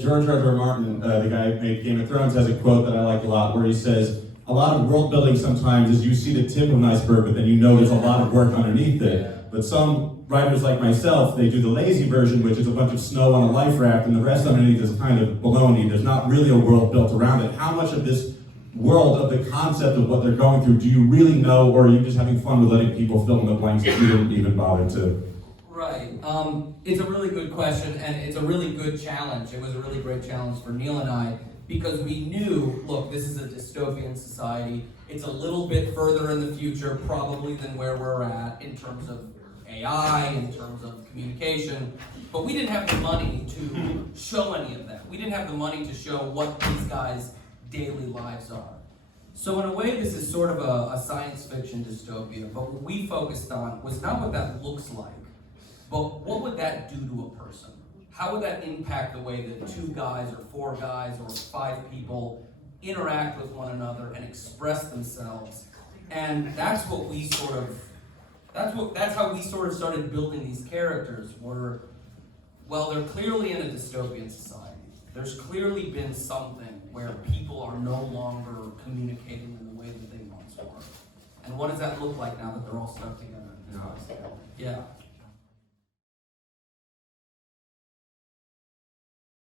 George R. R. Martin, the guy who made Game of Thrones, has a quote that I like a lot where he says, a lot of world building sometimes is you see the tip of an iceberg, but then you know there's a lot of work underneath it. But some writers like myself, they do the lazy version, which is a bunch of snow on a life raft, and the rest underneath is kind of baloney. There's not really a world built around it. How much of this world, of the concept of what they're going through, do you really know, or are you just having fun with letting people fill in the blanks that you didn't even bother to? Right. It's a really good question, and it's a really good challenge. It was a really great challenge for Neal and I, because we knew, look, this is a dystopian society. It's a little bit further in the future, probably, than where we're at in terms of AI, in terms of communication. But we didn't have the money to show any of that. We didn't have the money to show what these guys' daily lives are. So in a way, this is sort of a science fiction dystopia, but what we focused on was not what that looks like, but what would that do to a person? How would that impact the way that 2 guys or 4 guys or 5 people interact with one another and express themselves? And that's how we sort of started building these characters. They're clearly in a dystopian society. There's clearly been something where people are no longer communicating in the way that they once were. And what does that look like now that they're all stuck together? Yeah.